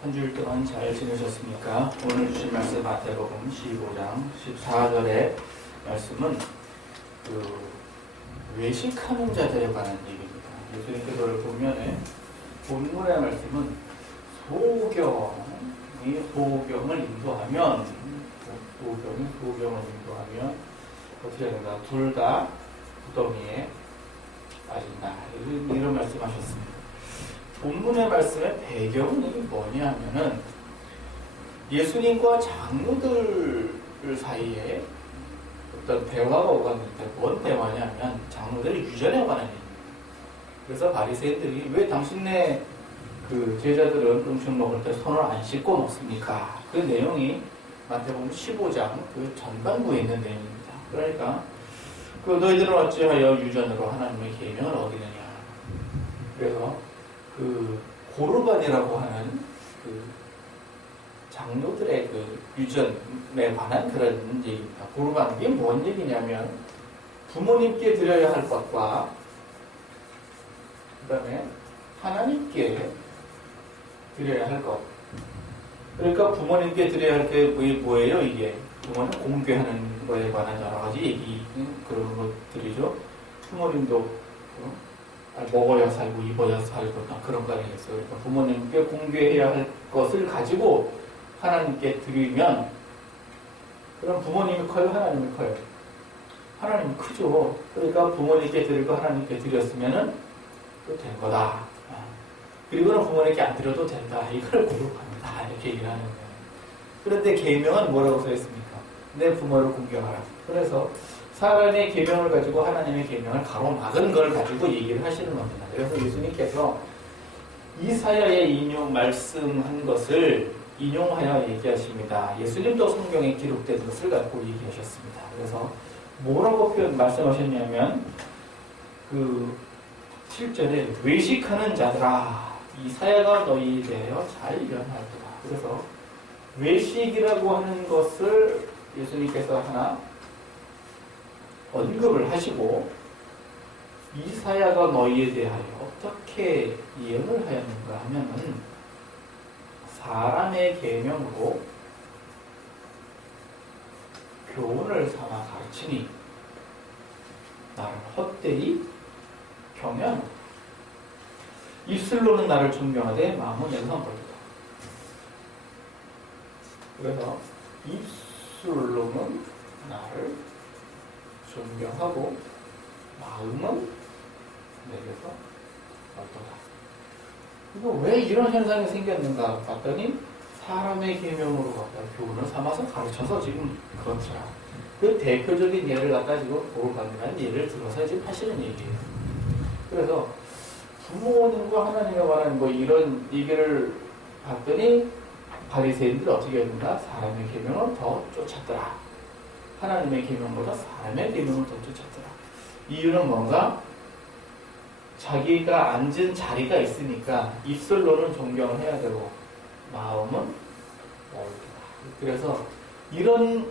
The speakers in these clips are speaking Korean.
한 주일 동안 잘 지내셨습니까? 오늘 주신 말씀 마태복음 15장 14절의 말씀은 외식하는 자들에 관한 얘기입니다. 예수님께서를 보면 본문의 말씀은 소경을 인도하면 어떻게 된다? 둘 다 구덩이에 빠진다. 이런 말씀하셨습니다. 본문의 말씀의 배경이 뭐냐 하면은 예수님과 장로들 사이에 어떤 대화가 오갔는데 뭔 대화냐면 장로들의 유전에 관한 얘기입니다. 그래서 바리새인들이 왜 당신네 그 제자들은 음식 먹을 때 손을 안 씻고 먹습니까? 그 내용이 마태복음 15장 그 전반부에 있는 내용입니다. 그러니까 너희들은 어찌하여 유전으로 하나님의 계명을 어기느냐. 그래서 고르반이라고 하는 장로들의 유전에 관한 그런 얘기입니다. 고르반, 이게 뭔 얘기냐면 부모님께 드려야 할 것과 그 다음에 하나님께 드려야 할 것. 그러니까 부모님께 드려야 할 게 뭐예요? 이게 부모는 공개하는 거에 관한 여러 가지 얘기, 그런 것들이죠. 부모님도 먹어야 살고 입어야 살고 그런 거 아니겠어요. 그러니까 부모님께 공개해야 할 것을 가지고 하나님께 드리면 그럼 부모님이 커요? 하나님이 커요? 하나님이 크죠. 그러니까 부모님께 드릴 거 하나님께 드렸으면은 또 된 거다. 그리고는 부모님께 안 드려도 된다. 이걸 고백합니다. 이렇게 얘기를 하는 거예요. 그런데 계명은 뭐라고 써 있습니까? 내 부모를 공경하라. 그래서 사람의 계명을 가지고 하나님의 계명을 가로막은 걸 가지고 얘기를 하시는 겁니다. 그래서 예수님께서 이사야의 말씀한 것을 인용하여 얘기하십니다. 예수님도 성경에 기록된 것을 갖고 얘기하셨습니다. 그래서 뭐라고 말씀하셨냐면 7절에 외식하는 자들아 이사야가 너희에 대하여 잘 예언하였도다. 그래서 외식이라고 하는 것을 예수님께서 하나 언급을 하시고 이사야가 너희에 대하여 어떻게 예언을 하였는가 하면은 사람의 계명으로 교훈을 삼아 가르치니 나를 헛되이 경외하노라. 입술로는 나를 존경하되 마음은 냉소한 것이다. 그래서 입술로는 나를 존경하고 마음은 내게서 어떠다. 이거 왜 이런 현상이 생겼는가 봤더니 사람의 계명으로 갖다 교훈을 삼아서 가르쳐서 지금 그렇더라. 그 대표적인 예를 갖다 지금 고르반이라는 예를 들어서 지금 하시는 얘기예요. 그래서 부모님과 하나님에 관한 이런 얘기를 봤더니 바리새인들이 어떻게 했는가? 사람의 계명을 더 쫓았더라. 하나님의 계명보다 사람의 계명을 더 쫓았더라. 이유는 뭔가? 자기가 앉은 자리가 있으니까 입술로는 존경을 해야 되고 마음은 멀다. 그래서 이런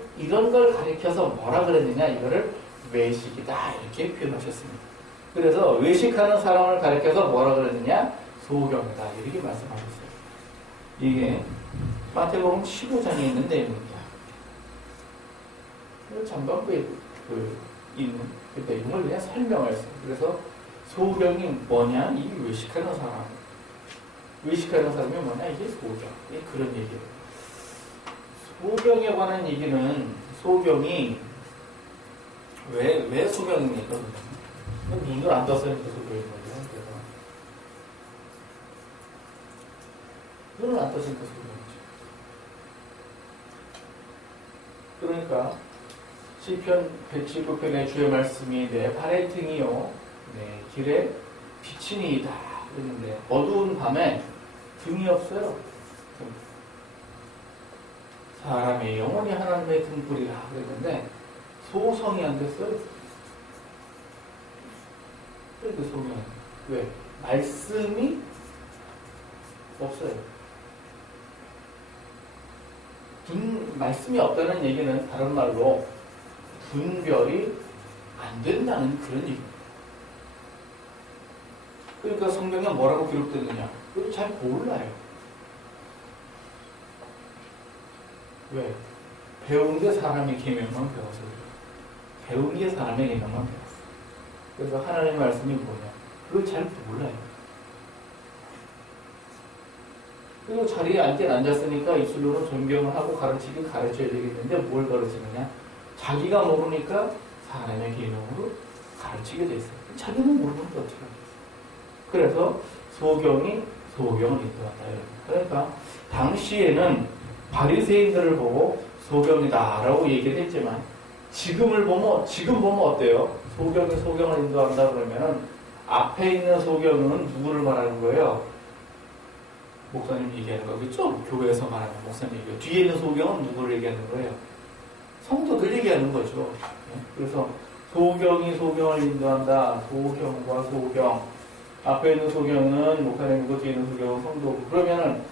걸 가리켜서 뭐라 그랬느냐? 이거를 외식이다 이렇게 표현하셨습니다. 그래서 외식하는 사람을 가리켜서 뭐라 그랬느냐? 소경이다 이렇게 말씀하셨어요. 이게 마태복음 15장에 있는 내용입니다. 전반부에 있는 그 내용을 그냥 설명했어요. 그래서 소경이 뭐냐? 이 외식하는 사람. 외식하는 사람이 뭐냐? 이게 소경. 그런 얘기예요. 소경에 관한 얘기는 소경이 왜 소경입니까? 눈을 안 떴으니까 소경인 거죠. 눈을 안 떴으니까 소경이죠. 그러니까 시편 119편의 주의 말씀이 내 발의 등이요 내 길에 비치니이다 그랬는데 어두운 밤에 등이 없어요. 사람의 영혼이 하나님의 등불이라 그랬는데 소성이 안 됐어요. 그래도 소성이 안 됐어요. 왜? 말씀이 없어요. 말씀이 없다는 얘기는 다른 말로 분별이 안 된다는 그런 얘기입니다. 그러니까 성경에 뭐라고 기록되느냐? 그걸 잘 몰라요. 왜? 배운 게 사람의 계명만 배워서 그래요. 배운 게 사람의 계명만 배웠어. 그래서 하나님의 말씀이 뭐냐? 그걸 잘 몰라요. 그리고 자리에 앉았으니까 입술로는 존경을 하고 가르치긴 가르쳐야 되겠는데 뭘 가르치느냐? 자기가 모르니까 사람의 계명으로 가르치게 돼 있어요. 자기는 모르는데 어떻게 하겠어요? 그래서 소경이 소경을 인도한다. 그러니까 당시에는 바리새인들을 보고 소경이다라고 얘기를 했지만 지금 보면 어때요? 소경이 소경을 인도한다 그러면은 앞에 있는 소경은 누구를 말하는 거예요? 목사님 얘기하는 거겠죠? 교회에서 말하는 목사님 얘기해요. 뒤에 있는 소경은 누구를 얘기하는 거예요? 성도들 얘기하는 거죠. 그래서 소경이 소경을 인도한다. 소경과 소경. 앞에 있는 소경은 목사님이고 뒤에 있는 소경은 성도고. 그러면은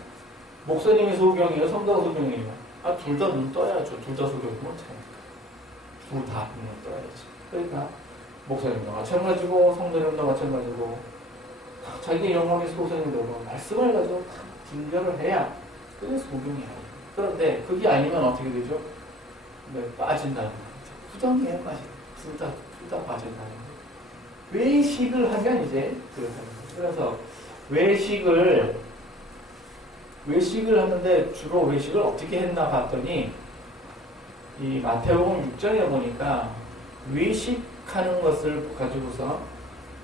목사님이 소경이에요? 성도가 소경이에요? 둘 다 눈 떠야죠. 둘 다 소경이면 어떡합니까? 둘 다 눈을 떠야지. 그러니까 목사님도 마찬가지고 성도님도 마찬가지고 자기 영혼이 소생이 되고 말씀을 가지고 분별을 해야 그게 소경이에요. 그런데 그게 아니면 어떻게 되죠? 네, 빠진다는 거죠. 부정이에요, 둘 다 빠진다는 거죠. 외식을 하면 이제 그래서 외식을 하는데 주로 외식을 어떻게 했나 봤더니 이 마태복음 6장에 보니까 외식하는 것을 가지고서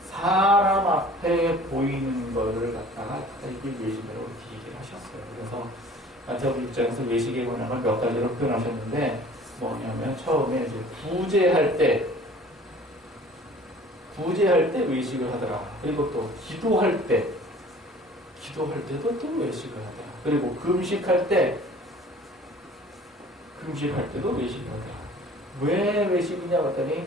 사람 앞에 보이는 거를 갖다가 이게 외식이라고 이렇게 얘기를 하셨어요. 그래서 마태복음 6장에서 외식에 관한 걸 몇 가지로 표현하셨는데 뭐냐면 처음에 이제 구제할 때 외식을 하더라. 그리고 또 기도할 때도 또 외식을 하더라. 그리고 금식할 때도 외식을 하더라. 왜 외식이냐 봤더니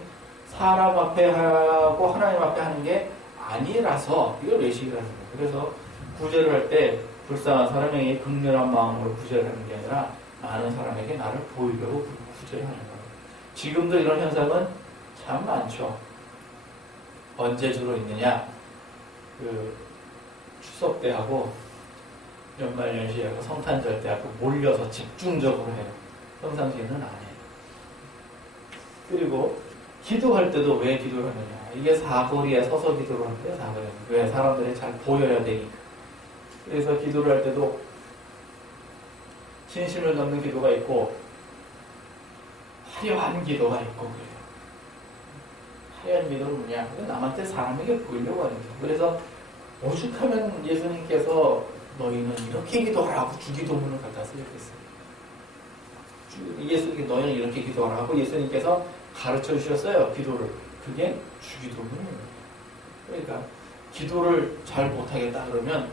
사람 앞에 하고 하나님 앞에 하는 게 아니라서 이걸 외식이라는 거예요. 그래서 구제를 할 때 불쌍한 사람에게 극렬한 마음으로 구제를 하는 게 아니라 많은 사람에게 나를 보이려고 구제를 하는 거예요. 지금도 이런 현상은 참 많죠. 언제 주로 있느냐? 추석 때 하고 연말연시하고 성탄절 때 하고 몰려서 집중적으로 해요. 평상시에는 안 해요. 그리고 기도할 때도 왜 기도를 하느냐? 이게 사거리에 서서 기도를 하는데 사거리에 왜 사람들이 잘 보여야 되니까. 그래서 기도를 할 때도 진심을 담는 기도가 있고 화려한 기도가 있고 그래요. 화려한 기도는 뭐냐? 남한테 사람에게 보이려고 하는 거예요. 그래서 오죽하면 예수님께서 너희는 이렇게 기도하라고 주기도문을 갖다 쓰셨겠어요. 예수님께 너희는 이렇게 기도하라고 예수님께서 가르쳐 주셨어요. 기도를. 그게 주기도문이에요. 그러니까 기도를 잘 못하겠다 그러면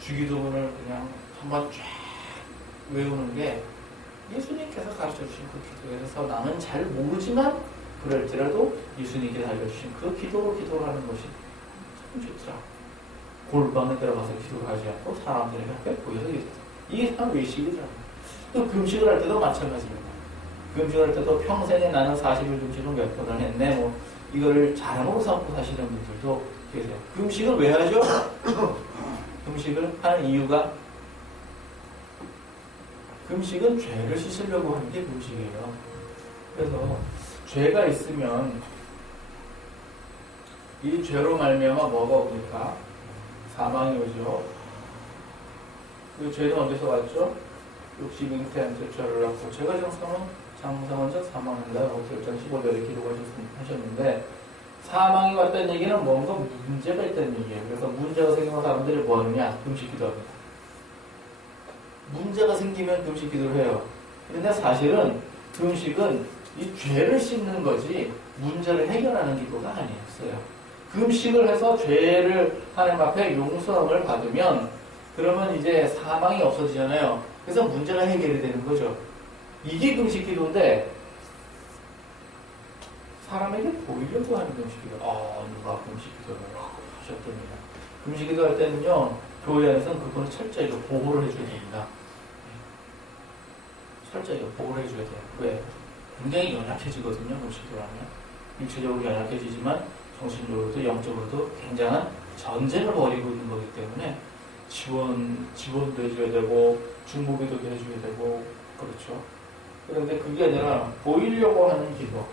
주기도문을 그냥 한번 쫙 외우는 게 예수님께서 가르쳐 주신 그 기도에서 나는 잘 모르지만 그럴지라도 예수님께서 알려주신 그 기도로 기도를 하는 것이 참 좋더라. 골방에 들어가서 기도를 하지 않고 사람들에게 앞에 보여서 기도한다. 이게 참 외식이더라. 또 금식을 할 때도 마찬가지입니다. 금식을 할 때도 평생에 나는 40일 금식을 몇 번을 했네. 뭐 이거를 자랑으로 삼고 사시는 분들도 계세요. 금식을 왜 하죠? 금식을 하는 이유가 금식은 죄를 씻으려고 하는 게 금식이에요. 그래서 죄가 있으면 이 죄로 말미암아 뭐가 옵니까? 사망이 오죠. 그 죄는 어디서 왔죠? 육신 잉태한 죄를 낳고 죄가 장성은 사망한다. 5장 15절에 기록하셨는데 사망이 왔다는 얘기는 뭔가 문제가 있다는 얘기예요. 그래서 문제가 생기면 사람들이 뭐 하느냐? 금식 기도합니다. 문제가 생기면 금식 기도를 해요. 그런데 사실은 금식은 이 죄를 씻는 거지 문제를 해결하는 기도가 아니었어요. 금식을 해서 죄를 하나님 앞에 용서함을 받으면 그러면 이제 사망이 없어지잖아요. 그래서 문제가 해결이 되는 거죠. 이게 금식 기도인데 사람에게 보이려고 하는 금식 기도. 누가 금식 기도를 하셨답니다. 금식 기도 할 때는요, 교회 안에서는 그거는 철저히 보호를 해줘야 됩니다. 철저히 보호를 해줘야 돼요. 왜? 굉장히 연약해지거든요, 금식 기도를 하면. 육체적으로 연약해지지만 정신적으로도 영적으로도 굉장한 전쟁을 벌이고 있는 거기 때문에 지원도 해줘야 되고 중보기도도 해줘야 되고 그렇죠. 그런데 그게 아니라 보이려고 하는 기도.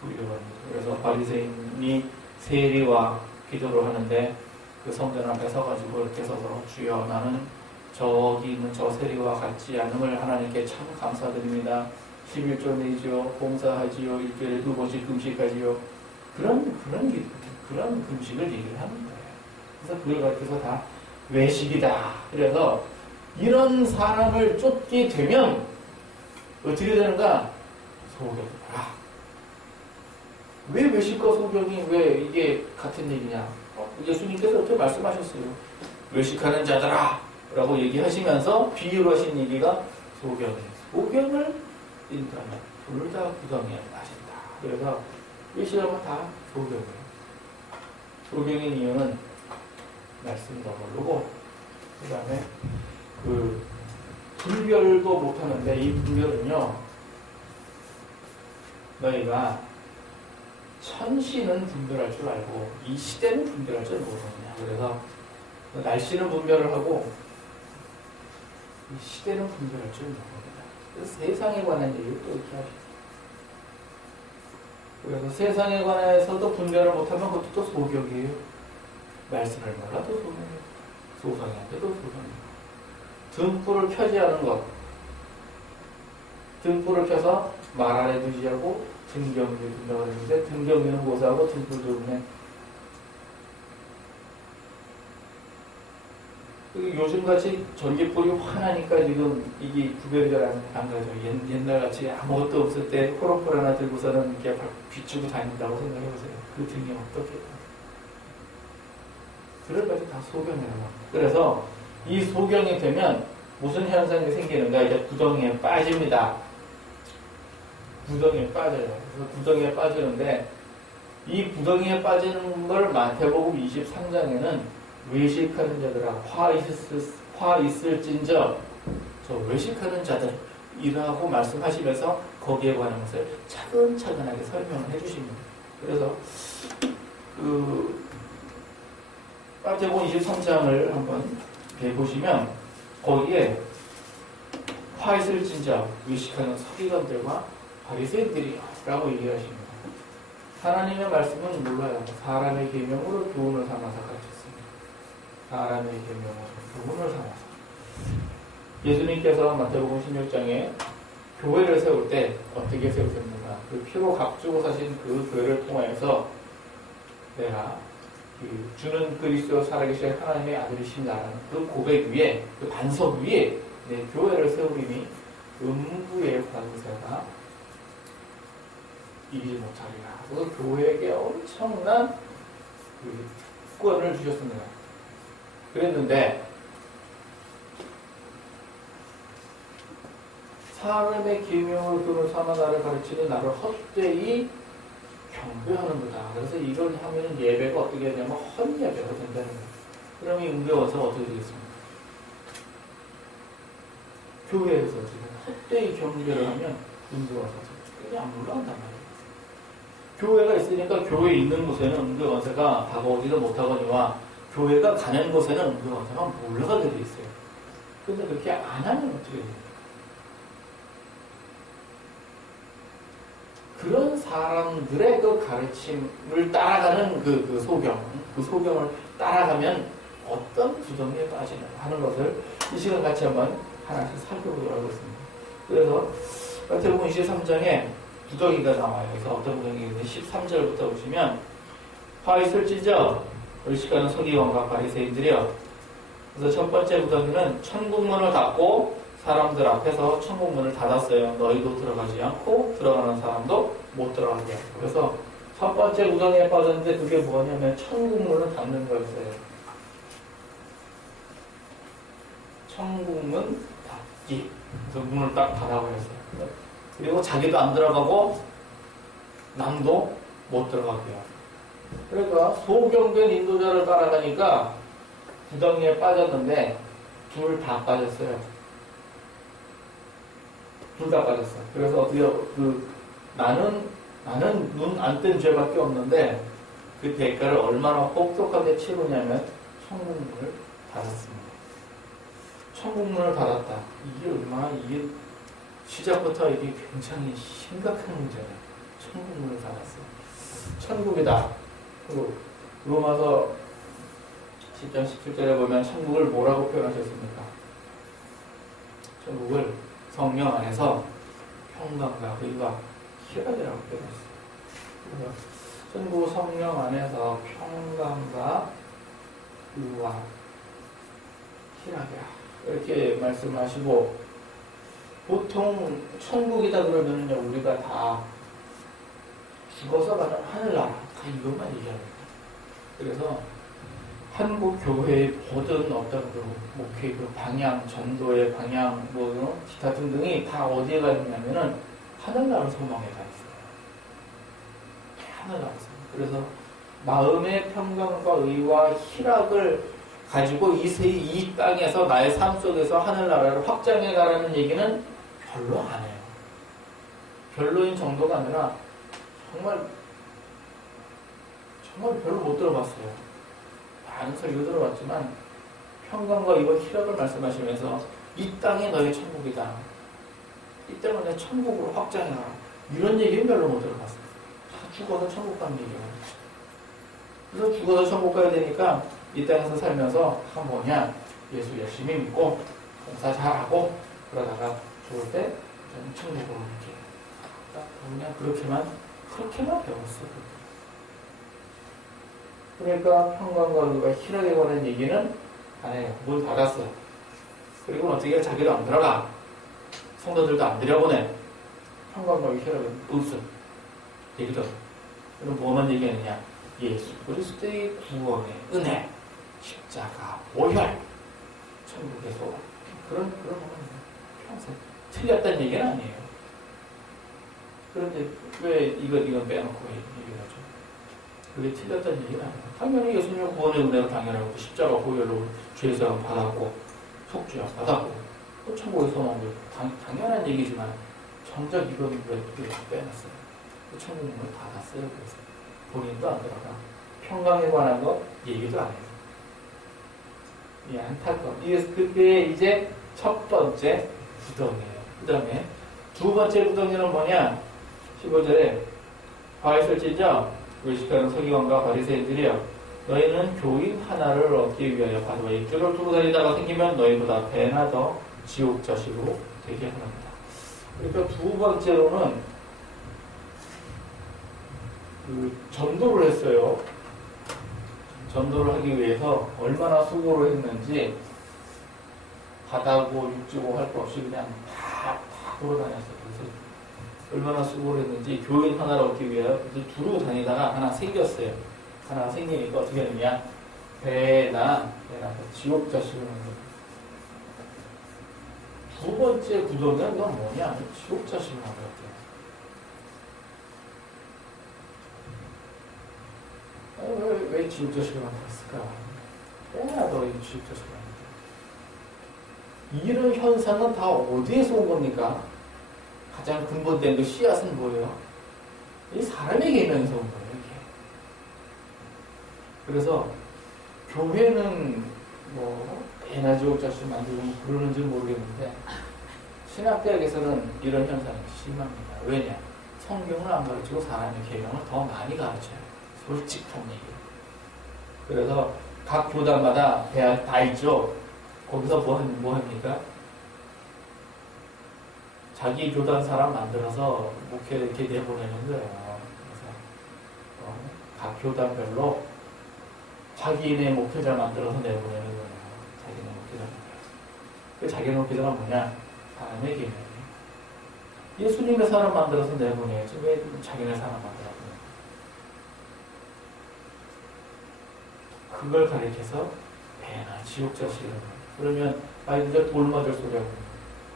보이려고 하는 기도. 그래서 바리새인이 세리와 기도를 하는데 그 성전 앞에 서가지고 이렇게 서서 주여 나는 저기 있는 저 세리와 같지 않음을 하나님께 참 감사드립니다. 11조 내지요, 봉사하지요, 일주일에 2번씩 금식하지요. 그런 금식을 얘기를 하는 거예요. 그래서 그걸 가르쳐서 다 외식이다. 그래서 이런 사람을 쫓게 되면 어떻게 되는가? 소경이라. 왜 외식과 소경이 왜 이게 같은 얘기냐? 예수님께서 어떻게 말씀하셨어요? 외식하는 자들아 라고 얘기하시면서 비유로 하신 얘기가 소경이에요. 소경을 인도하면 둘 다 구덩이에 빠진다. 그래서 외식하면 다 소경이에요. 소경인 이유는 말씀도 모르고 그 다음에 분별도 못하는데 이 분별은요 너희가 천시는 분별할 줄 알고 이 시대는 분별할 줄 모르느냐. 그래서 날씨는 분별을 하고 이 시대는 분별할 줄 모릅니다. 그래서 세상에 관한 얘기를 또 이렇게 하시죠. 그래서 세상에 관해서도 분별을 못하면 그것도 또 소경이에요. 말씀을 몰라도 소경이에요. 소상한테도 소경이에요. 등불을 켜지 않은 것. 등불을 켜서 말 안에 두지 않고 등경에 둔다고 했는데 등경에는 고사하고 등불도 없네. 요즘같이 전기불이 환하니까 지금 이게 구별이 잘 안 가죠. 옛날같이 아무것도 없을 때 호롱불 하나 들고서는 이렇게 비추고 다닌다고 생각해보세요. 그 등이 어떻게 그럴 까지 다 소경이라고 합니다. 그래서 이 소경이 되면 무슨 현상이 생기는가? 이제 구덩이에 빠집니다. 구덩이에 빠져요. 그래서 구덩이에 빠지는데 이 구덩이에 빠지는 걸 마태복음 23장에는 외식하는 자들아 화 있을진저 저 외식하는 자들이라고 말씀하시면서 거기에 관한 것을 차근차근하게 설명을 해주십니다. 그래서 마태복음 23장을 한번 보시면 거기에 화 있을진저 외식하는 서기관들과 바리새인들이라고 얘기하십니다. 하나님의 말씀은 몰라요. 사람의 계명으로 교훈을 삼아서 가르쳤습니다. 사람의 계명으로 교훈을 삼아서. 예수님께서 마태복음 16장에 교회를 세울 때 어떻게 세우셨는가? 그 피로 값주고 사신 그 교회를 통하여서 내가 주는 그리스도 살아계신 하나님의 아들이신다는 그 고백 위에, 그 반석 위에 내 교회를 세우리니 음부의 관세가 이기지 못하리라. 그래서 교회에게 엄청난 특권을 주셨습니다. 그랬는데 사람의 계명을 교훈을 삼아 나를 가르치는 나를 헛되이 경배하는 거다. 그래서 이걸 하면 예배가 어떻게 되냐면 헛예배가 된다는 거예요. 그러면 옮겨와서 어떻게 되겠습니까? 교회에서 지금 헛되이 경배를 하면 옮겨와서 그게 안 올라간단 말이에요. 교회가 있으니까 교회에 있는 곳에는 음교원세가 다가오지도 못하거니와 교회가 가는 곳에는 음교원세가 몰려가게 돼 있어요. 그런데 그렇게 안 하면 어떻게 돼요? 그런 사람들의 그 가르침을 따라가는 그 소경을 따라가면 어떤 구덩이에 빠지는 하는 것을 이 시간 같이 한번 하나씩 살펴보도록 하겠습니다. 그래서 마태복음 23장에 구덩이가 나와요. 그래서 어떤 구덩이인데 13절부터 보시면 화 있을지저 의식하는 서기관과 바리새인들이여. 그래서 첫 번째 구덩이는 천국문을 닫고 사람들 앞에서 천국문을 닫았어요. 너희도 들어가지 않고 들어가는 사람도 못 들어가게 하고. 그래서 첫 번째 구덩이에 빠졌는데 그게 뭐냐면 천국문을 닫는 거였어요. 천국문 닫기. 그래서 문을 딱 닫아버렸어요. 그리고 자기도 안 들어가고 남도 못 들어가게 하고. 그러니까 소경된 인도자를 따라가니까 구덩이에 빠졌는데 둘 다 빠졌어요. 둘 다 빠졌어요. 그래서 어떻게 나는 눈 안 뜬 죄밖에 없는데 그 대가를 얼마나 혹독하게 치르냐면 천국문을 닫았습니다. 천국문을 닫았다. 이게 얼마나 이게 시작부터 이게 굉장히 심각한 문제예요. 천국 문을 닫았어요. 천국이다. 그리고 로마서 10장 17절에 보면 천국을 뭐라고 표현하셨습니까? 천국을 성령 안에서 평강과 의와 희락이라고 표현했어요. 그래서 천국 성령 안에서 평강과 의와 희락이라 이렇게 말씀하시고, 보통 천국이다 그러면요 우리가 다 죽어서 가는 하늘나라 다 이것만 얘기합니다. 그래서 한국 교회의 모든 어떤 그 목회 그 방향, 전도의 방향, 뭐 기타 등등이 다 어디에 가 있냐면은 하늘나라 소망에 가 있어요. 하늘나라 소망. 그래서 마음의 평강과 의와 희락을 가지고 이 땅에서 나의 삶 속에서 하늘나라를 확장해 가라는 얘기는 별로 안 해요. 별로인 정도가 아니라 정말 별로 못 들어봤어요. 많은 설교 들어봤지만 평강과 의와 희락을 말씀하시면서 이 땅이 너의 천국이다. 이 땅을 내 천국으로 확장해라. 이런 얘기는 별로 못 들어봤어요. 다 죽어서 천국 가는 얘기예요. 그래서 죽어서 천국 가야 되니까 이 땅에서 살면서 다 뭐냐, 예수 열심히 믿고 봉사 잘하고 그러다가 죽을 때 저는 천국으로 이렇게 그냥 그렇게만 배웠어요. 그러니까 평강과 의와 희락에 관한 얘기는 안 해요. 문 닫았어요. 그리고 어떻게 자기도 안 들어가. 성도들도 안 들여보내. 평강과 의와 희락은 없어. 얘기도 없어. 그럼 뭐만 얘기하느냐? 예수 그리스도의 구원의 은혜, 십자가, 보혈, 천국에서 그런 평생 틀렸다는 얘기는 아니에요. 그런데 왜 이건 빼놓고 얘기를 하죠? 그게 틀렸다는 얘기는 아니에요. 당연히 예수님의 구원의 은혜가 당연하고 십자가 보혈로 죄사함 받았고 속죄함 받았고 또 천국에 소망을 당연한 얘기지만 정작 이건 왜 빼놨어요? 천국 문을 닫았어요. 그래서 본인도 안 들어가. 평강에 관한 거 얘기도 안 해요. 이 안타까워. 그게 이제 첫 번째 구덩이에요. 그 다음에 두 번째 구덩이는 뭐냐? 15절에 바리새인들이죠. 외식하는 서기관과 바리새인들이요. 너희는 교인 하나를 얻기 위하여 가져와 입술을 두고 다니다가 생기면 너희보다 배나 더 지옥 자식으로 되게 합니다. 그러니까 두 번째로는 전도를 했어요. 전도를 하기 위해서 얼마나 수고를 했는지 바다고 육지고 할 거 없이 그냥 다 돌아다녔어요. 그래서 얼마나 수고를 했는지 교인 하나를 얻기 위하여 두르고 다니다가 하나 생겼어요. 하나 생기니까 어떻게 하느냐? 배나 지옥 자식을 만들어요. 두 번째 구덩이는 넌 뭐냐? 지옥 자식을 만들었대요. 왜 지옥 자식을 만들었을까? 배나 너 지옥 자식을 만들었대. 이런 현상은 다 어디에서 온 겁니까? 가장 근본된 그 씨앗은 뭐예요? 이 사람의 계명에서 온 거예요. 이렇게. 그래서 교회는 뭐 배나 지옥 자식 만들고 그러는지 모르겠는데 신학대학에서는 이런 현상이 심합니다. 왜냐? 성경을 안 가르치고 사람의 계명을 더 많이 가르쳐요. 솔직한 얘기. 그래서 각 교단마다 대학 다 있죠. 거기서 뭐 합니까? 자기 교단 사람 만들어서 목회 이렇게 내보내는 거예요. 그래서 각 교단별로 자기네 목회자 만들어서 내보내는 거예요. 자기네 목회자. 그 자기네 목회자가 뭐냐? 사람의 계명이에요. 예수님의 사람 만들어서 내보내야지 왜 자기네 사람 만들어서 그걸 가리켜서 배나 지옥 자식을. 그러면 아이들 돌 맞을 소리 하고,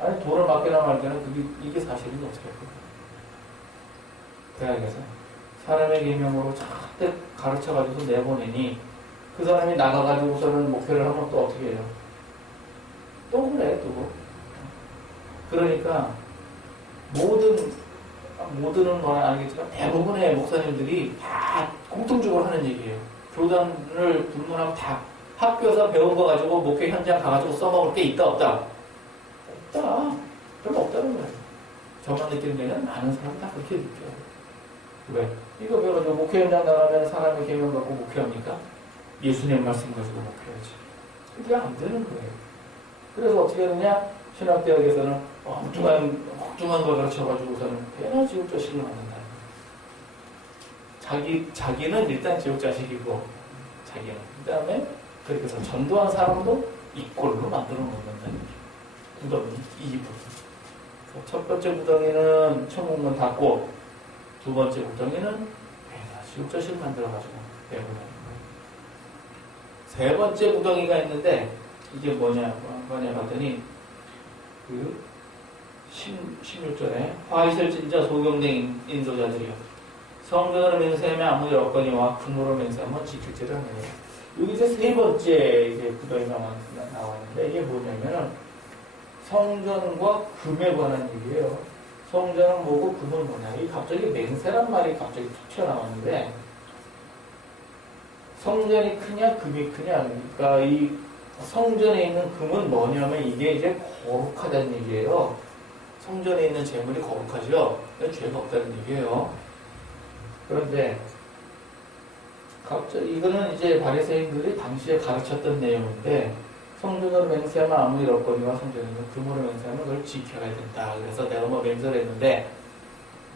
아니 돌을 맞게나 말게는 이게 사실은 어떻게 할 거예요? 대학에서 사람의 계명으로 잔뜩 가르쳐가지고 내보내니 그 사람이 나가가지고서는 목회를 하면 또 어떻게 해요? 또 그래 또. 그러니까 모든은 뭐라 아니겠지만 대부분의 목사님들이 다 공통적으로 하는 얘기예요. 교단을 불문하고 다 학교에서 배운 거 가지고 목회 현장 가가지고 써먹을 게 있다 없다? 없다. 별로 없다는 거예요. 저만 느끼는 게 아니라 많은 사람이 다 그렇게 느껴요. 왜? 이거 배워가지고 목회 현장 나가면 사람이 개명 갖고 목회합니까? 예수님 말씀 가지고 목회하지. 그게 안 되는 거예요. 그래서 어떻게 하느냐? 신학대학에서는 엉뚱한 걸 가르쳐가지고서는 꽤나 지옥 자식을 만든다. 자기는 일단 지옥 자식이고, 자기는. 그 다음에 그렇게 해서 전도한 사람도 이 꼴로 만들어 놓는다는 얘기. 구덩이 2부. 첫 번째 구덩이는 천국문 닫고, 두 번째 구덩이는 꽤나 지옥 자식을 만들어가지고 내보내는 거예요. 세 번째 구덩이가 있는데, 이게 뭐냐 봤더니, 16절에 화이슬 진자 소경된 인도자들이요 성전을 맹세하며 아무 일 없거니와 금으로 맹세하면 지킬지를 하네요. 여기 이제 세 번째 이제 구덩이가 나왔는데 이게 뭐냐면은 성전과 금에 관한 얘기예요. 성전은 뭐고 금은 뭐냐. 이 갑자기 맹세란 말이 갑자기 툭 튀어나왔는데 성전이 크냐 금이 크냐. 그러니까 이 성전에 있는 금은 뭐냐면 이게 이제 거룩하다는 얘기예요. 성전에 있는 재물이 거룩하죠. 죄가 없다는 얘기예요. 그런데 갑자기 이거는 이제 바리새인들이 당시에 가르쳤던 내용인데 성전으로 맹세하면 아무 일 없거니와 성전에 있는 금으로 맹세하면 그걸 지켜야 된다. 그래서 내가 뭐 맹세를 했는데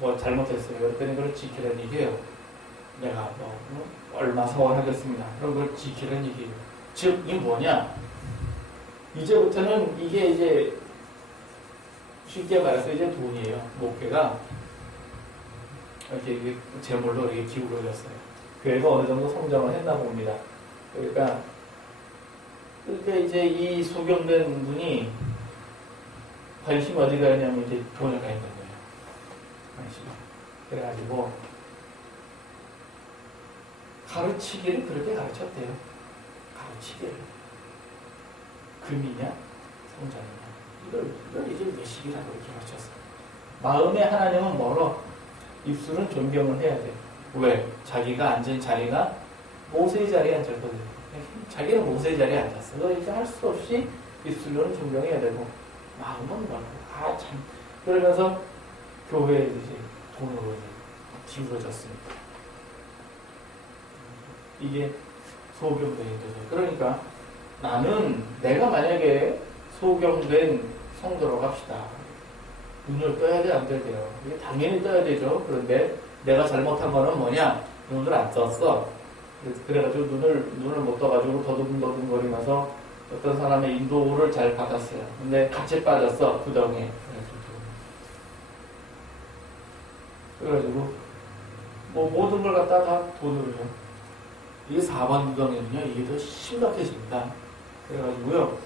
뭐 잘못했어요. 그랬더니 그걸 지키라는 얘기예요. 내가 뭐 얼마 서원하겠습니다. 그럼 그걸 지키라는 얘기예요. 즉, 이게 뭐냐? 이제부터는 이게 이제 쉽게 말해서 이제 돈이에요. 목회가 이렇게 재물로 이렇게 기울어졌어요. 교회가 어느 정도 성장을 했나 봅니다. 그러니까 이제 이 소경된 분이 관심 어디 가냐면 이제 돈에 가 있는 거예요. 관심. 그래가지고 가르치기를 그렇게 가르쳤대요. 가르치기를. 금이냐? 성전이냐? 이걸 이제 외식이라고 이렇게 가르쳤어요. 마음에 하나님은 멀어. 입술은 존경을 해야 돼. 왜? 자기가 앉은 자리가 모세의 자리에 앉았거든. 자기는 모세의 자리에 앉았어. 너 이제 할 수 없이 입술로는 존경해야 되고, 마음은 멀어. 아, 참. 그러면서 교회에 이제 돈으로 기울어졌습니다. 이게 소경된 거죠. 그러니까 나는 내가 만약에 소경된 성도라고 합시다. 눈을 떠야 돼, 안 떠야 돼요? 이게 당연히 떠야 되죠. 그런데 내가 잘못한 거는 뭐냐? 눈을 안 떴어. 그래가지고 눈을 못 떠가지고 더듬거리면서 어떤 사람의 인도를 잘 받았어요. 근데 같이 빠졌어, 구덩이에. 그래가지고 뭐 모든 걸 갖다가 다 돈으로 줘. 이게 4번 구덩이는요, 이게 더 심각해집니다. 그래가지고요,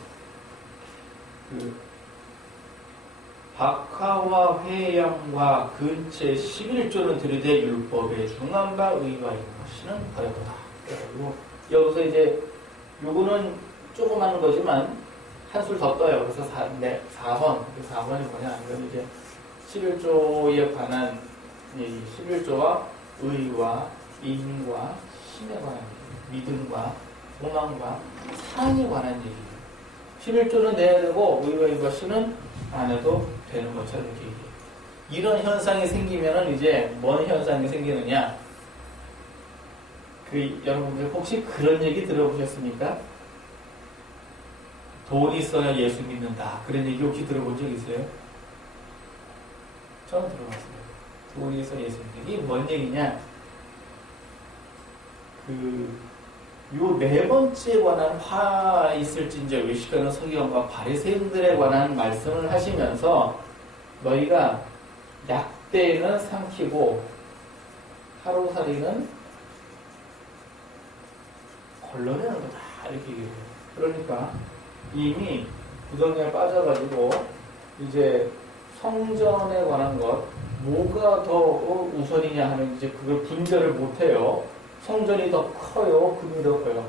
박하와 회양과 근체 11조는 들이대 율법의 중함과 의와 인것이는 버렸도다. 그래가지고 여기서 이제 요거는 조그마한 거지만 한술 더 떠요. 그래서 4번. 4번이 뭐냐? 이건 이제 11조에 관한 얘기, 11조와 의와 인과 힘에 관한 얘기, 믿음과 소망과 사랑에 관한 얘기. 11조는 내야 되고 의와 인과 신은 안 해도 되는 것처럼 이렇게 얘기해요. 이런 현상이 생기면은 이제 뭔 현상이 생기느냐? 여러분들 혹시 그런 얘기 들어보셨습니까? 돈이 있어야 예수 믿는다. 그런 얘기 혹시 들어본 적 있어요? 저는 들어봤어요. 돈이 있어야 예수 믿는다. 이게 뭔 얘기냐? 요 네 번째 관한 화 있을진저 외식하는 서기관과 바리새인들에 관한 말씀을 하시면서 너희가 약대는 삼키고 하루살이는 걸러내는 거다 이렇게 얘기해요. 그러니까 이미 구덩이에 빠져가지고 이제 성전에 관한 것 뭐가 더 우선이냐 하는 이제 그걸 분별을 못해요. 성전이 더 커요? 금이 더 커요?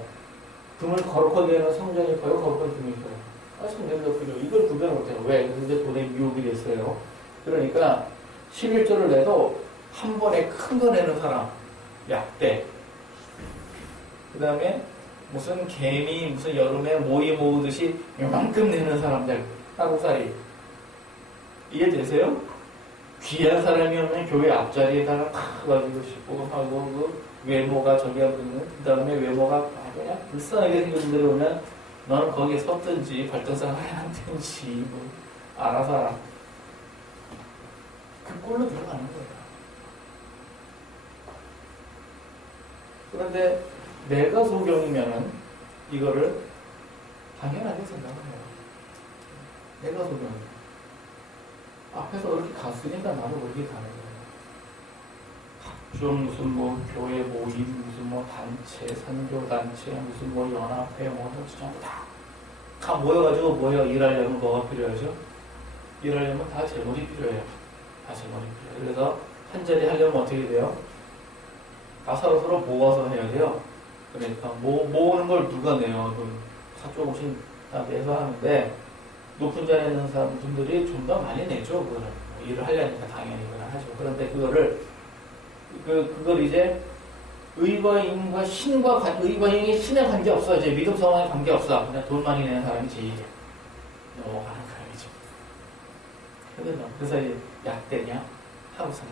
금을 거룩하게 하는 성전이 커요? 거룩한 금이 커요? 성전이 더 크죠. 이걸 구별 못해요. 왜? 그래서 이제 돈에 미혹이 됐어요. 그러니까 11조를 내도 한 번에 큰 거 내는 사람, 약대. 그 다음에 무슨 개미, 무슨 여름에 모이 모으듯이 요만큼 내는 사람들, 하루살이. 이해되세요? 귀한 사람이 오면 교회 앞자리에다가 탁 가지고 싶고 하고 그 외모가 저기 하고 있는 그 다음에 외모가 그냥 불쌍하게 생긴 분들이 오면 너는 거기에 섰든지 발등상 하얀든지 뭐 알아서 알아. 그 꼴로 들어가는 거예요. 그런데 내가 소경이면은 이거를 당연하게 생각을 해요. 내가 소경. 앞에서 그렇게 갔으니까 나도 그렇게 가는 거예요. 각종 무슨 뭐 교회 모임, 무슨 뭐 단체, 선교단체, 무슨 뭐 연합회, 뭐 전부 다 모여가지고 일하려면 뭐가 필요하죠? 일하려면 다 재물이 필요해요. 다 재물이 필요해요. 그래서 한 자리 하려면 어떻게 돼요? 다 서로 모아서 해야 돼요. 그러니까 모으는 걸 누가 내요? 조금씩 다 내서 하는데 높은 자리에 있는 분들이 좀 더 많이 내죠. 그거를 일을 하려니까 당연히 그걸 하죠. 그런데 그걸 이제 의와 인과 의와 인이 신에 관계 없어. 이제 믿음 상황에 관계 없어. 그냥 돈 많이 내는 사람이 제일 넘어가는 사람이죠. 그래서 이제 약대냐 하고서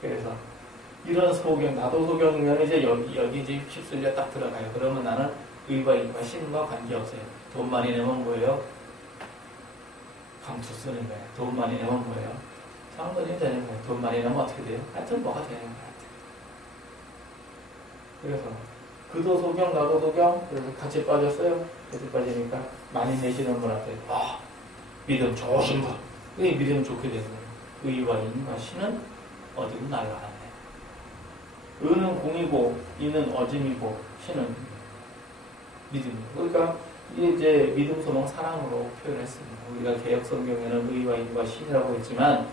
그래서 이런 소경, 나도 소경이면 이제 여기 이제 휩쓸려 딱 들어가요. 그러면 나는 의와 인과 신과 관계 없어요. 돈 많이 내면 뭐예요? 감투 쓰는 거예요. 돈 많이 내면 뭐예요? 상관이 되는 거예요. 돈 많이 내면 어떻게 돼요? 하여튼 뭐가 되는 거예요. 그래서 그도 소경, 나도 소경, 그래서 같이 빠졌어요. 같이 빠지니까 많이 내시는 분한테 믿음 좋으신 분. 왜 믿음 좋게 되는 거예요? 의와 인과 신은 어디로 날아가네. 의는 공이고 인은 어짐이고 신은 믿음이고. 그러니까 이제 믿음, 소망, 사랑으로 표현했습니다. 우리가 개혁성경에는 의와 인과 신이라고 했지만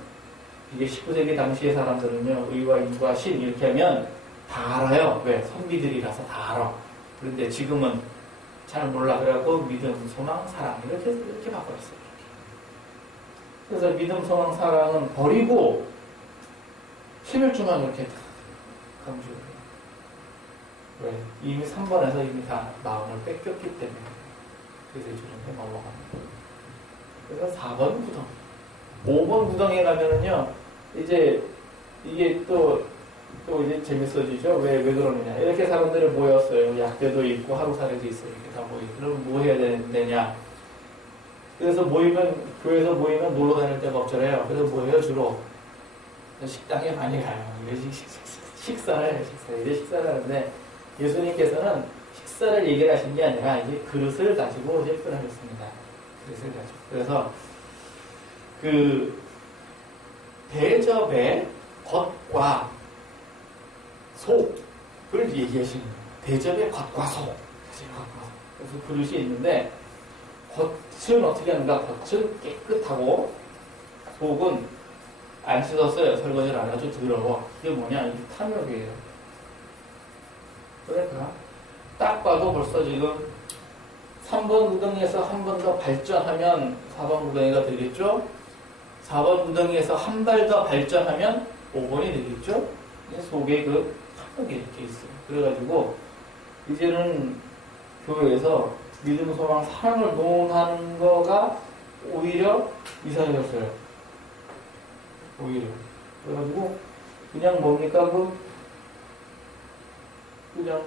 이게 19세기 당시의 사람들은요, 의와 인과 신 이렇게 하면 다 알아요. 왜? 선비들이라서 다 알아. 그런데 지금은 잘 몰라. 그래갖고 믿음, 소망, 사랑 이렇게 바꿔놨어요. 그래서 믿음, 소망, 사랑은 버리고 11주만 이렇게 강조해요. 왜? 이미 3번에서 이미 다 마음을 뺏겼기 때문에. 그래서 이렇게 넘어가는 거예요. 그래서 4번 구덩이. 5번 구덩이에 가면은요, 이제 이게 또 이제 재밌어지죠? 왜 그러느냐. 이렇게 사람들이 모였어요. 약대도 있고 하루살이도 있어요. 이렇게 다 모이고. 그럼 뭐 해야 되냐. 그래서 교회에서 모이면 놀러 다닐 데가 없잖아요. 그래서 뭐 해요? 주로 식당에 많이 가요. 식사를 해요. 이제 식사를 하는데 예수님께서는 식사를 얘기를 하신 게 아니라 이제 그릇을 가지고 이제 표현하셨습니다. 그릇을 가지고. 그래서 그 대접의 겉과 속을 얘기하시는 거예요. 대접의 겉과 속. 그래서 그릇이 있는데 겉은 어떻게 하는가? 겉은 깨끗하고 속은 안 씻었어요. 설거지를 안 해도 더러워. 이게 뭐냐? 이게 탐욕이에요. 그러니까 딱 봐도 벌써 지금 3번 구덩이에서 한 번 더 발전하면 4번 구덩이가 되겠죠? 4번 구덩이에서 한 발 더 발전하면 5번이 되겠죠? 속에 그 탐욕이 이렇게 있어요. 그래가지고 이제는 교회에서 믿음, 소망, 사랑을 논하는 거가 오히려 이상해졌어요. 오히려. 그래가지고 그냥 뭡니까? 그냥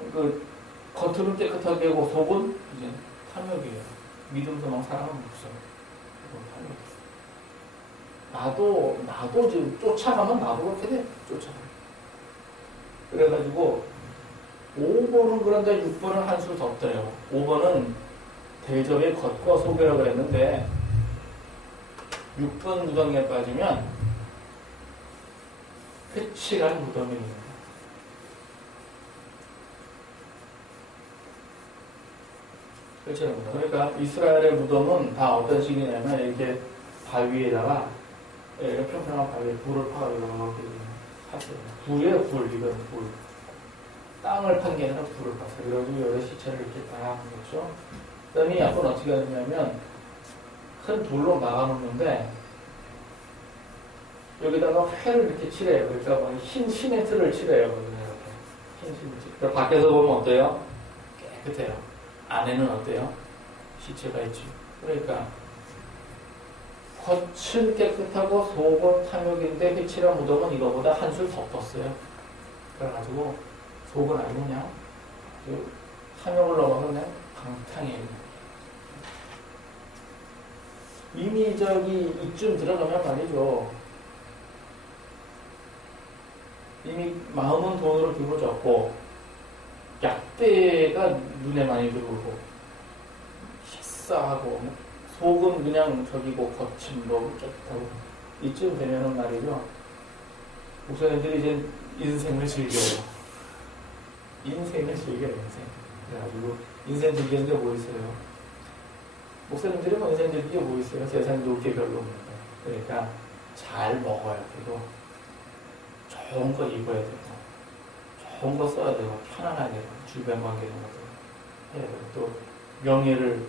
겉으로 깨끗하게 하고 속은 이제 탐욕이에요. 믿음, 소망, 사랑은 없어요. 나도 지금 쫓아가면 나도 그렇게 돼. 쫓아가요. 그래가지고 5번은 그런데 6번은 한술 더 떠요. 5번은 대접의 겉과 속이라고 했는데 6번 무덤에 빠지면 회칠한 무덤입니다. 회칠한 무덤. 그러니까 이스라엘의 무덤은 다 어떤 식이냐면 이렇게 바위에다가 이렇게 평평한 바위에 불을 파가지고 이렇게 팠어요. 불이에요, 불. 이건 불. 땅을 판 게 아니라 불을 팠어요. 그래가지고 여러 시체를 이렇게 딱 놓죠. 그 다음에 약간 어떻게 하느냐면 큰 돌로 막아놓는데 여기다가 회를 이렇게 칠해요. 그러니까 뭐 흰 시멘트를 칠해요. 이렇게 흰 시멘트. 밖에서 보면 어때요? 깨끗해요. 안에는 어때요? 시체가 있지. 그러니까 겉은 깨끗하고 속은 탐욕인데 해치라 무덤은 이거보다 한술 더 떴어요. 그래가지고 속은 아주 그냥 탐욕을 넘어서 그냥 방탕이에요. 이미 저기 이쯤 들어가면 말이죠. 이미 마음은 돈으로 기울어졌고 약대가 눈에 많이 들어오고 식사하고 속은 그냥 저기고 겉은 뭐 깨끗하고 이쯤 되면은 말이죠. 목사님들이 이제 인생을 즐겨요. 인생을 즐겨요. 인생. 그래가지고 인생 즐기는 게 뭐 있어요? 목사님들이 뭐 인생 즐기는 게 뭐 있어요? 세상에 놀 게 별로 없는데. 그러니까 잘 먹어야 되고 좋은 거 입어야 되고 좋은 거 써야 되고 편안하게 되고 주변 관계 이런 것도 해야 되고 또 명예를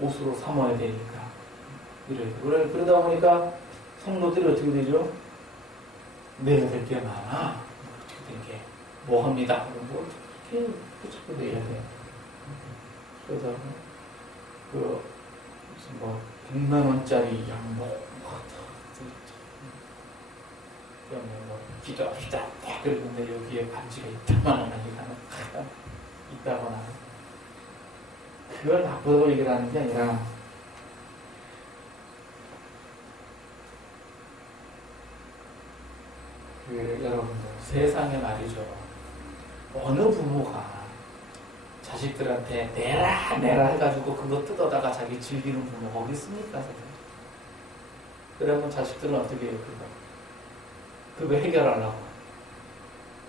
옷으로 삼아야 되니까 이래야 되고 그러다 보니까 성도들이 어떻게 되죠? 내야 될 게 많아. 어떻게 된 게 뭐 합니다. 뭐 어떻게 자꾸 내야 돼. 그래서 그 무슨 뭐 100만 원짜리 양복 그러면 뭐 기도합시다. 그러는데 여기에 반지가 있다거나 있다거나 그걸 나쁘다고 얘기를 하는 게 아니라 여러분들 세상에 말이죠. 어느 부모가 자식들한테 내라 해가지고 그거 뜯어다가 자기 즐기는 부모가 어디 있습니까? 그러면 자식들은 어떻게 해요? 그거 해결하려고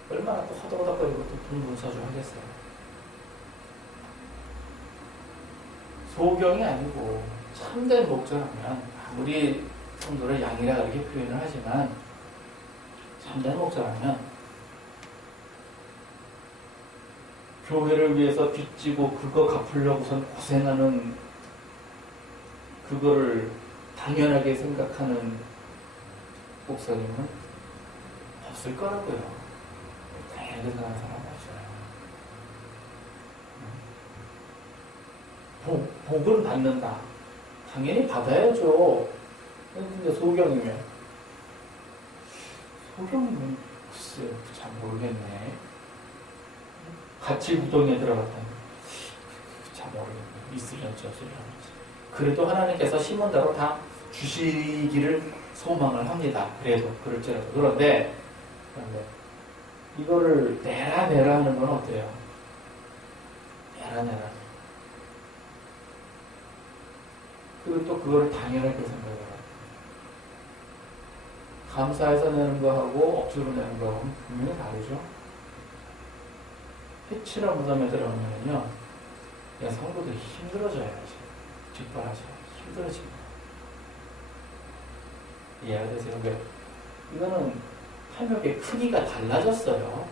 얼마나 또 허덕허덕거리고 또 돈 문서주 하겠어요. 소경이 아니고 참된 목자라면 아무리 성도를 양이라 그렇게 표현을 하지만 참된 목자라면 교회를 위해서 빚지고 그거 갚으려고선 고생하는 그거를 당연하게 생각하는 목사님은 없을 거라고요. 당연하게 생각하는 사람 없어요. 복은 받는다. 당연히 받아야죠. 근데 소경이면 글쎄 잘 모르겠네. 같이 무덤에 들어갔다니 잘 모르겠네. 있으려지 없으려지. 그래도 하나님께서 심은 대로 다 주시기를 소망을 합니다. 그래도 그럴지라도. 그런데 이거를 내라 하는 건 어때요? 내라. 그리고 또 그거를 당연하게 생각을 해요. 감사해서 내는 거하고 억지로 내는 거하고는 분명히 다르죠. 해치라 무덤에 들어가면요, 그냥 성도들이 힘들어져야지. 뒷바라져요. 힘들어집니다. 이해가 되세요? 왜? 이거는 탐욕의 크기가 달라졌어요.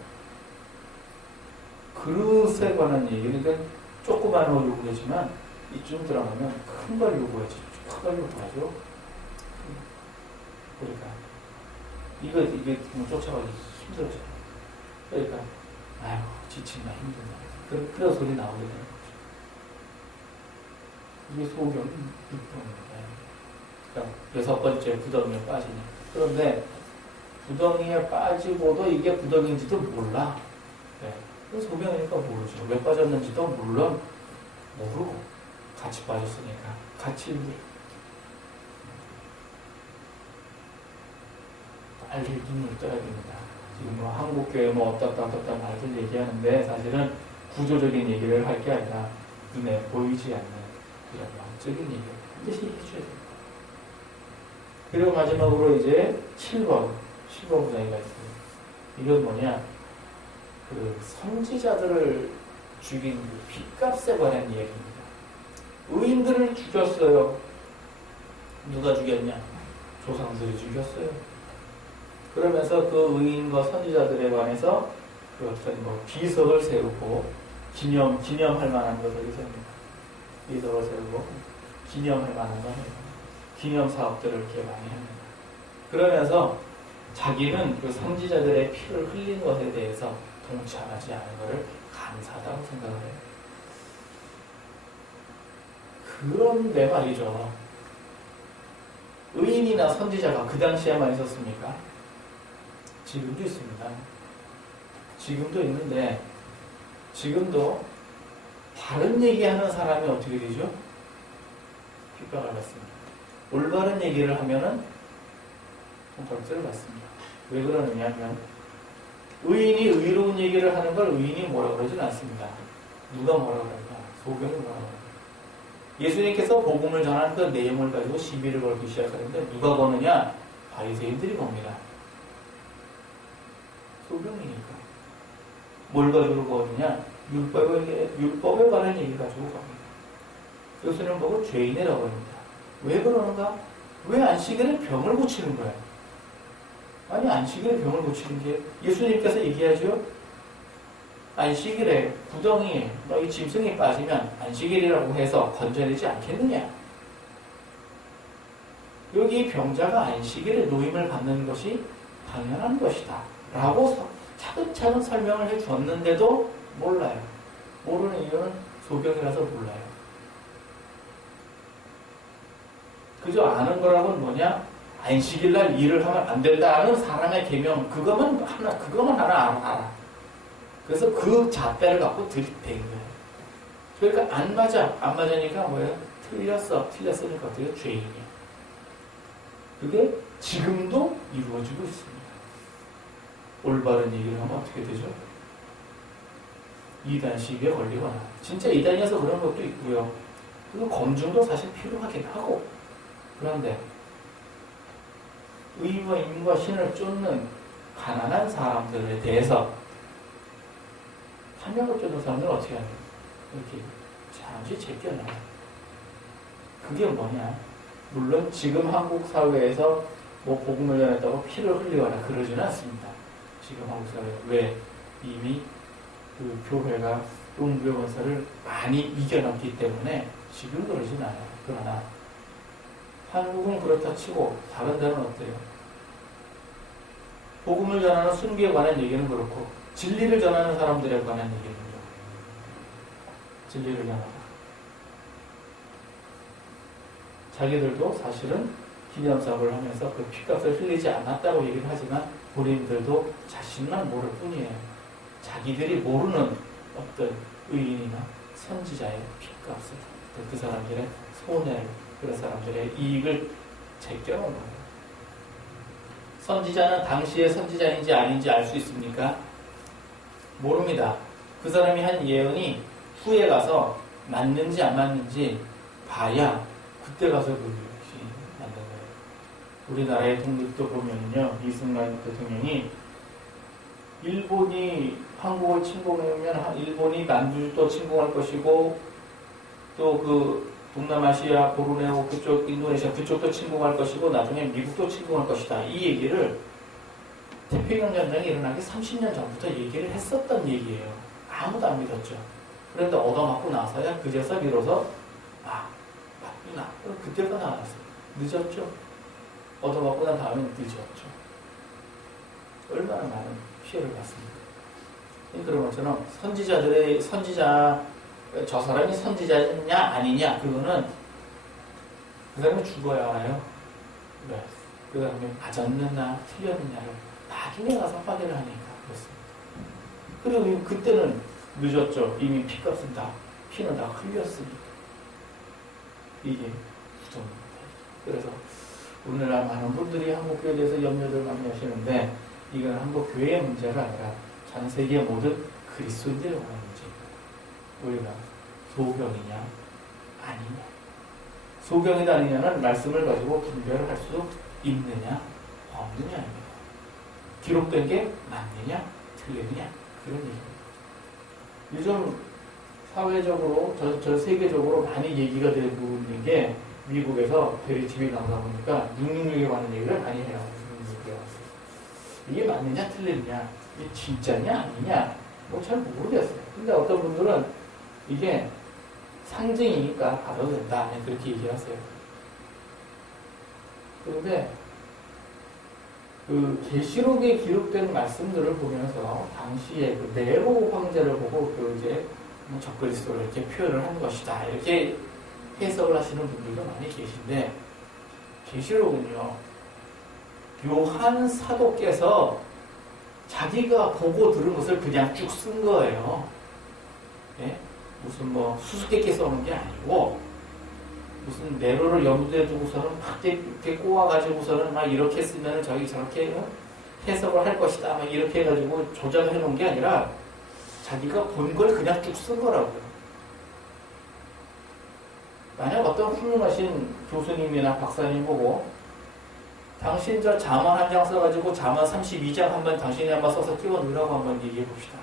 그릇에 관한 얘기, 그러니까 조그만 걸 요구하지만 이쯤 들어가면 큰 걸 요구하지. 큰 걸 요구하죠. 그러니까 이게 쫓아가기 힘들어져요. 그러니까 아이고 지친다 힘들다. 그래서 소리 나오게 되는 거죠. 이게 소경이 6번입니다. 그러니까 6번째 구덩이에 빠지냐. 그런데 구덩이에 빠지고도 이게 구덩이인지도 몰라. 네. 소경이니까 모르죠. 왜 빠졌는지도 물론 모르고 같이 빠졌으니까 같이 빨리 눈을 떠야 됩니다. 지금 뭐 한국교회 뭐 어떻다 말들 얘기하는데 사실은 구조적인 얘기를 할 게 아니라 눈에 보이지 않는 그런 영적인 얘기를 반드시 해줘야 됩니다. 그리고 마지막으로 이제 7번 구덩이가 있습니다. 이건 뭐냐? 그 선지자들을 죽인 그 핏값에 관한 이야기입니다. 의인들을 죽였어요. 누가 죽였냐? 조상들이 죽였어요. 그러면서 그 의인과 선지자들에 관해서 그 어떤 뭐 비석을 세우고 기념할 만한 것을 세웁니다. 비석을 세우고 기념할 만한 거 해요. 기념 사업들을 이렇게 많이 합니다. 그러면서 자기는 그 선지자들의 피를 흘린 것에 대해서 동참하지 않은 것을 감사하다고 생각을 해요. 그런데 말이죠. 의인이나 선지자가 그 당시에만 있었습니까? 지금도 있습니다. 지금도 있는데 지금도 바른 얘기하는 사람이 어떻게 되죠? 핍박을 받습니다. 올바른 얘기를 하면은 손가락질을 받습니다. 왜 그러느냐 하면 의인이 의로운 얘기를 하는 걸 의인이 뭐라고 그러진 않습니다. 누가 뭐라고 그럴까? 소경이 뭐라고 그럴까? 예수님께서 복음을 전하는 그 내용을 가지고 시비를 걸기 시작하는데 누가 거느냐? 바리새인들이 겁니다. 소경이니까. 뭘 가지고 거느냐? 율법에 관한 얘기 가지고 겁니다. 예수님은 보고 죄인이라고 합니다. 왜 그러는가? 왜 안식일에 병을 고치는 거야? 아니 안식일에 병을 고치는 게 예수님께서 얘기하죠. 안식일에 구덩이에 너희 짐승이 빠지면 안식일이라고 해서 건져내지 않겠느냐? 여기 병자가 안식일에 노임을 받는 것이 당연한 것이다 라고 차근차근 설명을 해줬는데도 몰라요. 모르는 이유는 소경이라서 몰라요. 그저 아는 거라고는 뭐냐? 안식일날 일을 하면 안 된다는 사람의 계명 그거만 하나 알아. 그래서 그 잣대를 갖고 들이댄 거예요. 그러니까 안 맞으니까 뭐예요? 틀렸으니까 어떻게 죄인이야. 그게 지금도 이루어지고 있습니다. 올바른 얘기를 하면 어떻게 되죠? 이단 시비에 걸리거나 진짜 이단이어서 그런 것도 있고요. 그리고 검증도 사실 필요하긴 하고 그런데 의와 인과 신을 쫓는 가난한 사람들에 대해서 탐욕을 쫓는 사람들은 어떻게 하냐? 이렇게 잠시 제껴놔요. 그게 뭐냐? 물론 지금 한국 사회에서 뭐 복음을 전했다고 피를 흘리거나 그러지는 않습니다. 지금 한국 사회 왜 이미 그 교회가 음부의 권세를 많이 이겨놨기 때문에 지금 그러진 않아요. 그러나 한국은 그렇다 치고 다른 데는 어때요? 복음을 전하는 순교에 관한 얘기는 그렇고 진리를 전하는 사람들에 관한 얘기는요. 진리를 전하다. 자기들도 사실은 기념사업을 하면서 그 핏값을 흘리지 않았다고 얘기를 하지만 본인들도 자신만 모를 뿐이에요. 자기들이 모르는 어떤 의인이나 선지자의 핏값을 그 사람들의 손해를 그 사람들의 이익을 제껴놓은 거예요. 선지자는 당시의 선지자인지 아닌지 알 수 있습니까? 모릅니다. 그 사람이 한 예언이 후에 가서 맞는지 안 맞는지 봐야 그때 가서 그것이 맞는 거예요. 우리나라의 독립도 보면요. 이승만 대통령이 일본이 한국을 침공하면 일본이 남주도 침공할 것이고 또 그 동남아시아, 보르네오 그쪽, 인도네시아 그쪽도 침공할 것이고 나중에 미국도 침공할 것이다. 이 얘기를 태평양 전쟁이 일어나기 30년 전부터 얘기를 했었던 얘기예요. 아무도 안 믿었죠. 그런데 얻어맞고 나서야 그제서 비로소 맞구나. 그때가 나왔어요. 늦었죠. 얻어맞고 난 다음엔 늦었죠. 얼마나 많은 피해를 봤습니까? 그런 것처럼 저 사람이 선지자냐 아니냐 그거는 그 사람이 죽어야 알아요. 네. 그 사람이 맞았느냐 틀렸느냐를 나중에 가서 확인을 하니까 그렇습니다. 그리고 그때는 늦었죠. 이미 피값은 피는 다 흘렸으니까. 이게 부정입니다. 그래서 오늘날 많은 분들이 한국교회에 대해서 염려를 많이 하시는데 이건 한국교회의 문제가 아니라 전 세계 모든 그리스도인들의 문제입니다. 우리가 소경이냐 아니냐 소경이냐 아니냐는 말씀을 가지고 분별을 할 수 있느냐 없느냐입니다. 기록된 게 맞느냐 틀리느냐 그런 얘기입니다. 요즘 사회적으로 전 세계적으로 많이 얘기가 되고 있는 게 미국에서 TV 나오다 보니까 666에 관한 얘기를 많이 해요. 이게 맞느냐 틀리느냐 이게 진짜냐 아니냐 뭐 잘 모르겠어요. 근데 어떤 분들은 이게 상징이니까 받아도 된다 그렇게 얘기하세요. 그런데 그 계시록에 기록된 말씀들을 보면서 당시에 그 네로 황제를 보고 이제 적그리스도를 이렇게 표현을 한 것이다 이렇게 해석을 하시는 분들도 많이 계신데 계시록은요, 요한 사도께서 자기가 보고 들은 것을 그냥 쭉 쓴 거예요. 예? 무슨 뭐 수수께끼 써놓은 게 아니고, 무슨 내로를 염두에 두고서는 막 이렇게 꼬아가지고서는 막 이렇게 쓰면은 저기 저렇게 해석을 할 것이다, 막 이렇게 해가지고 조작을 해놓은 게 아니라 자기가 본 걸 그냥 쭉 쓴 거라고요. 만약 어떤 훌륭하신 교수님이나 박사님 보고 당신 저 자만 한 장 써가지고 자만 32장 한번 당신이 한번 써서 끼워 넣으라고 한번 얘기해 봅시다.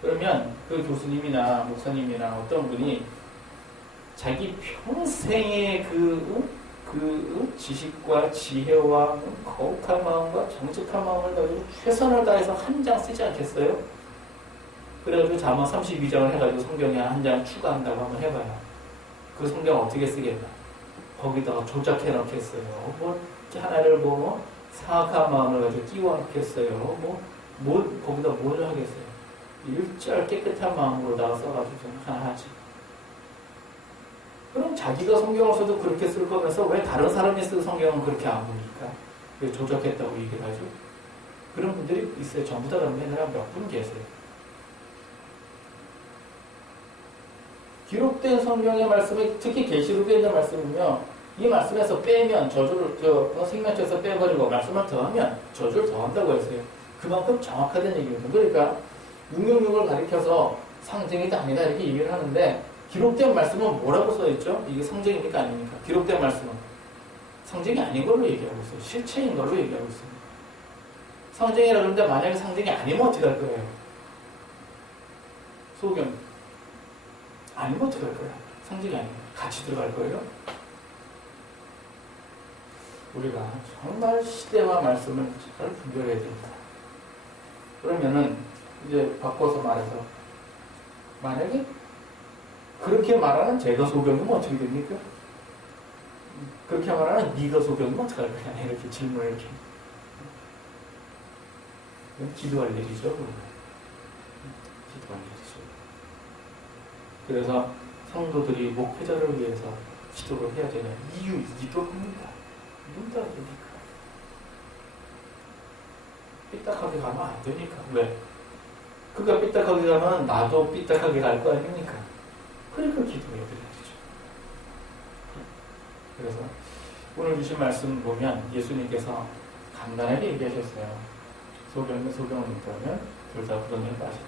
그러면 그 교수님이나 목사님이나 어떤 분이 자기 평생의 그 지식과 지혜와 거룩한 마음과 정직한 마음을 가지고 최선을 다해서 한 장 쓰지 않겠어요? 그래가지고 자만 32장을 해가지고 성경에 한 장 추가한다고 한번 해봐요. 그 성경 어떻게 쓰겠나? 거기다가 조작해 놓겠어요. 뭐 하나를 뭐 사악한 마음을 가지고 끼워 놓겠어요. 거기다 뭘 하겠어요? 일절 깨끗한 마음으로다가 써가지고 하나 하지. 그럼 자기가 성경을 써도 그렇게 쓸 거면서 왜 다른 사람이 쓴 성경은 그렇게 안 보니까? 왜 조작했다고 얘기를 하죠? 그런 분들이 있어요. 전부 다 그런 게 아니라 몇 분 계세요. 기록된 성경의 말씀에 특히 계시록에 있는 말씀은요, 이 말씀에서 빼면 저주를 생명체에서 빼버리고 말씀을 더하면 저주를 더한다고 했어요. 그만큼 정확하다는 얘기거든요. 그러니까 666을 가리켜서 상징이다 아니다 이렇게 얘기를 하는데 기록된 말씀은 뭐라고 써있죠? 이게 상징입니까 아닙니까? 기록된 말씀은 상징이 아닌 걸로 얘기하고 있어요. 실체인 걸로 얘기하고 있습니다. 상징이라 그러는데 만약에 상징이 아니면 어떻게 할 거예요? 소경 아니면 어떻게 할 거예요? 상징이 아니면 같이 들어갈 거예요? 우리가 정말 시대와 말씀을 잘 분별해야 됩니다. 그러면은 이제 바꿔서 말해서 만약에 그렇게 말하는 제가 소경이면 어떻게 됩니까? 그렇게 말하는 네가 소경이면 어떻게 할 거냐? 이렇게 질문을 이렇게. 기도할 일이죠. 기도할 일이죠. 그래서 성도들이 목회자를 위해서 기도를 해야 되는 이유이기도 합니다. 눈 따라주니까. 삐딱하게 가면 안 되니까. 왜? 그가 삐딱하게 가면 나도 삐딱하게 갈 거 아닙니까? 그러니까 기도해야 되죠. 그래서 오늘 주신 말씀 보면 예수님께서 간단하게 얘기하셨어요. 소경은 있다면 둘 다 구덩이에 빠진다.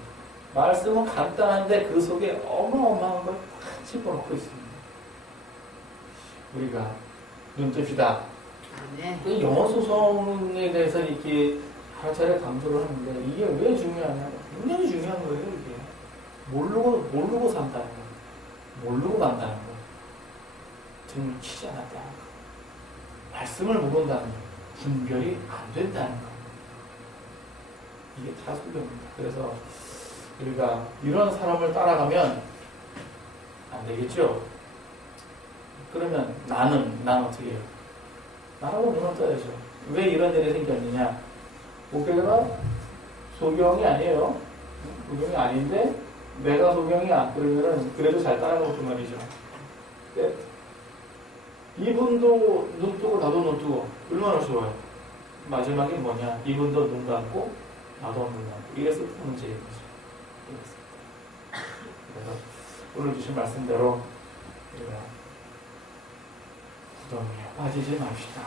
말씀은 간단한데 그 속에 어마어마한 걸 다 집어넣고 있습니다. 우리가 눈 뜹시다. 네. 그 영어 소송에 대해서 이렇게 여러 차례 강조를 하는데 이게 왜 중요하냐? 굉장히 중요한 거예요. 이게 모르고 산다는 거, 모르고 간다는 거, 등을 치지 않았다는 거, 말씀을 모른다는 거, 분별이 안 된다는 거. 이게 다 소경입니다. 그래서 우리가 이런 사람을 따라가면 안 되겠죠? 그러면 나는 어떻게 해요? 나라고 눈을 떠야죠. 왜 이런 일이 생겼느냐? 목회가 소경이 아니에요. 소경이 아닌데 내가 소경이야. 그러면은 그래도 잘 따라가고 그 말이죠. 네? 이분도 눈 뜨고 나도 눈 뜨고 얼마나 좋아요. 마지막에 뭐냐? 이분도 눈 감고 나도 눈 감고 이래서 문제인 거죠. 그래서 오늘 주신 말씀대로 우리가 구덩이에 빠지지 맙시다.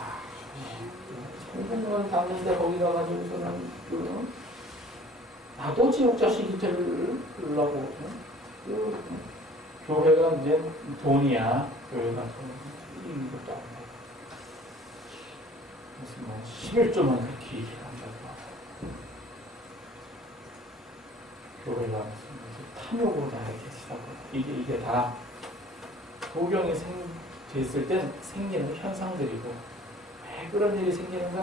성경을 담는데 거기 가가지고서는 나도 지옥 자식이 되려고 교회가 이제 돈이야. 교회가 돈 것도 안 돼. 그래서 뭐 11조만 그렇게 얘기한다고. 교회가 무슨 탐욕으로 다 이렇게 시작하고 이게 다 소경이 됐을 땐 생기는 현상들이고 왜 그런 일이 생기는가?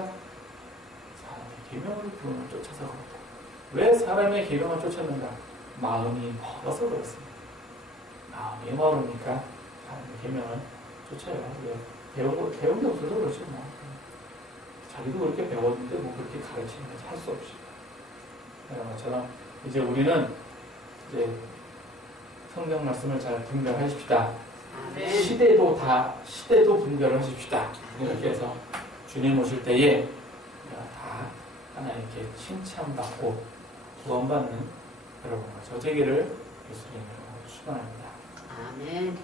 사람의 계명을 교훈을 쫓아서 그렇다. 왜 사람의 계명을 쫓았는가? 마음이 멀어서 그렇습니다. 마음이 멀으니까 사람의 계명을 쫓아요. 배운 게 없어서 그렇지 뭐. 자기도 그렇게 배웠는데 뭐 그렇게 가르치는 거 할 수 없이. 그런 것처럼 이제 우리는 이제 성경 말씀을 잘 분별하십시다. 아멘. 시대도 분별을 하십시다. 이렇게 해서 주님 오실 때에 다 하나님께 칭찬받고 구원받는 여러분과 저 되기를 예수님으로 축원합니다. 아멘.